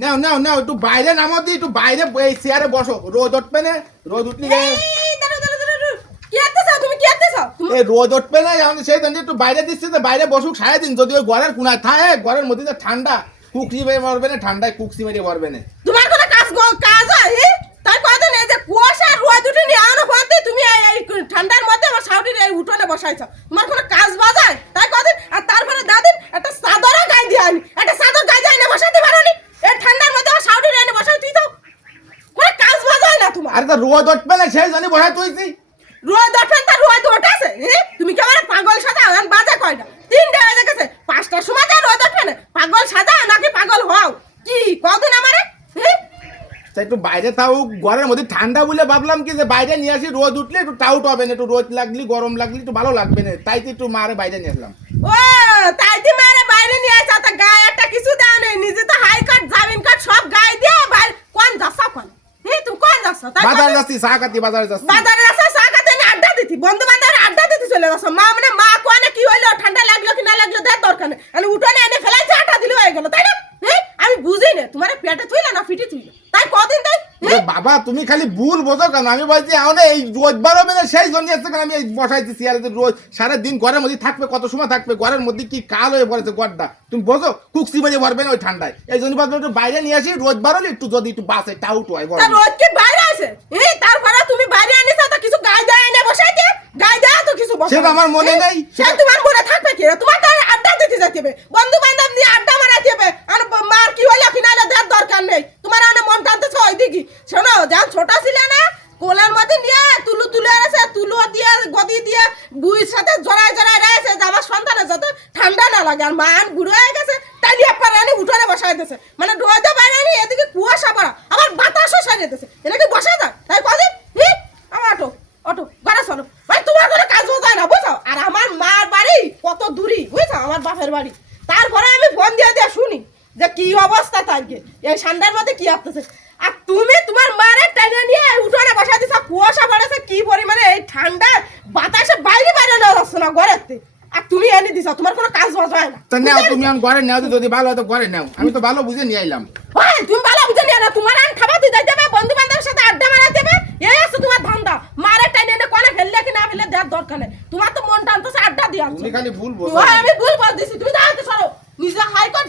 নাও নাও নাও, একটু বাইরে নামো দি, একটু বাইরে এই চেয়ারে বসো, রোদ উঠবে না, রোদ উঠলি রোদ উঠবে না, সেই জন্য একটু বাইরে দিচ্ছি, তো বাইরে বসুক সারাদিন, যদি ওই ঘরের কোনায় থাকে, ঘরের মধ্যে তো ঠান্ডা, কুকসি মেরে মরবে না, ঠান্ডায় কুকসি মেরে মরবে না। তোমার কোনো কাজ হয় তাই কদিন এই যে কুয়াশা রোদ উঠে নিয়ে আনো হতে তুমি এই ঠান্ডার মধ্যে আমার শাউটির এই উঠোনে বসাইছো, তোমার কোনো কাজ বাজায় তাই কদিন? আর তারপরে দাদিন একটা চাদরও গায়ে দিয়ে আনি, একটা চাদর গায়ে যায় না বসাতে পারো নি, এই ঠান্ডার মধ্যে আমার শাউটির এনে বসাই তুই তো কোনো কাজ বাজায় না তোমার। আর তো রোদ উঠবে না সেই জন্য বসাই তুইছি। রোদ ওঠেন তা রোদ ওঠেছে, তুমি কি আমার পাগল সাজা? এখন বাজে কয়টা? 3টে বেজে গেছে, 5টার সময় যা রোদ ওঠে না, পাগল সাজা নাকি পাগল হও কি কদিন আমারে? একটু বাইরে তাও ঘরের মধ্যে ঠান্ডা বলে ভাবলাম কি যে বাইরে নিয়ে আসি, রোদ উঠলে একটু টাউট হবে না, একটু রোদ লাগলি গরম লাগলি একটু ভালো লাগবে না, তাই তো একটু মারে বাইরে নিয়ে আসলাম। ও তাই তুই মারে বাইরে নিয়ে আসা, তা গায়ে একটা কিছু দাও নেই, নিজে তো হাই কাট জামিন কাট সব গায়ে দিয়ে বাইরে কোন যাচ্ছ কোন? তুমি কোন যাচ্ছ? বাজারে যাচ্ছি, সাহাকাতি বাজারে যাচ্ছি। বাজারে যাচ্ছ, সাকাতে না আড্ডা দিতি, বন্ধু বান্ধবের আড্ডা দিতে চলে যাচ্ছ। মা মানে মা কোনে কি হইলো, ঠান্ডা লাগলো কি না লাগলো দেখ দরকার নেই, আমি উঠোনে এনে ফেলাইছে আটা দিলে হয়ে গেল, তাই না? আমি বুঝি না তোমার পেটে তুইলা না ফিটি তুইলা, তাই কদিন তাই? বাবা তুমি খালি ভুল বোঝো কেন, আমি বলছি এখন এই রোদ বার হবে না সেই জন্য আসছে কেন, আমি এই বসাইছি চেয়ারে, রোজ সারাদিন ঘরের মধ্যে থাকবে, কত সময় থাকবে ঘরের মধ্যে, কি কাল হয়ে পড়েছে ঘরটা, তুমি বোঝো কুকসি মেরে পারবে না ওই ঠান্ডায়, এই জন্য ভাবলাম একটু বাইরে নিয়ে আসি, রোদ বার হলে একটু যদি একটু বাসে টাউট হয় তা রোদ কি বাইরে আছে? তারপরে তুমি বাইরে আনিস তা কিছু গায়ে দেয় এনে বসাইতে, গায়ে দেয় তো কিছু বসাই, সেটা আমার মনে নেই। সে তোমার মনে থাকবে কি? তোমার তো আড্ডা দিতে যেতে হবে, বন্ধু বান্ধব দিয়ে আড্ডা মারাতে হবে, আর মার কি হইলো কি না দেওয়ার দরকার নেই, তোমার অনেক মন টানতেছে ওই দিকে। শোনো যখন ছোট ছিলে না, কোলের মধ্যে নিয়ে তুলু তুলে আসে, তুলো দিয়ে গদি দিয়ে বুইয়ের সাথে জড়ায় জড়ায় রয়েছে যে আমার সন্তানের যাতে ঠান্ডা না লাগে, আর মান বুড়ো হয়ে গেছে তাই নিয়ে পারানি উঠোনে বসাই দিয়েছে, মানে রোদে বাইরে নি, এদিকে কুয়াশা পড়া, আবার বাতাসও সারিয়ে দিয়েছে, এটাকে বসা যায় তাই কদিন? আমার অটো অটো ঘরে চলো ভাই, তোমার কোনো কাজ বোঝায় না বুঝছো? আর আমার মার বাড়ি কত দূরি বুঝছো, আমার বাপের বাড়ি, তারপরে আমি ফোন দিয়ে দিয়ে শুনি যে কি অবস্থা থাকবে এই ঠান্ডার মধ্যে কি আসতেছে, আর তুমি তোমার মারে টেনে নিয়ে উঠোনে বসা দিছো, কুয়াশা পড়েছে কি পরিমাণে, এই ঠান্ডা বাতাসে বাইরে বাইরে নেওয়া যাচ্ছে না ঘরেতে, আর তুমি এনে দিছো, তোমার কোনো কাজ বাজ হয় না। তা নাও তুমি এখন ঘরে নাও, যদি ভালো হয় তো ঘরে নাও, আমি তো ভালো বুঝে নিয়ে আইলাম। ভাই তুমি ভালো বুঝে নিয়ে না, তোমার আন খাবার দিতে যাবে, বন্ধু বান্ধবের সাথে আড্ডা মারা দেবে, এই আছে তোমার ধান্দা, মারে টেনে এনে কোনে ফেললে কি না ফেললে দেওয়ার দরকার নেই, তোমার তো মন টানতেছে আড্ডা দিয়ে তুমি খালি ভুল বোঝো। আমি ভুল বল দিছি, তুমি যাও তো সরো, নিজে হাই কোর্ট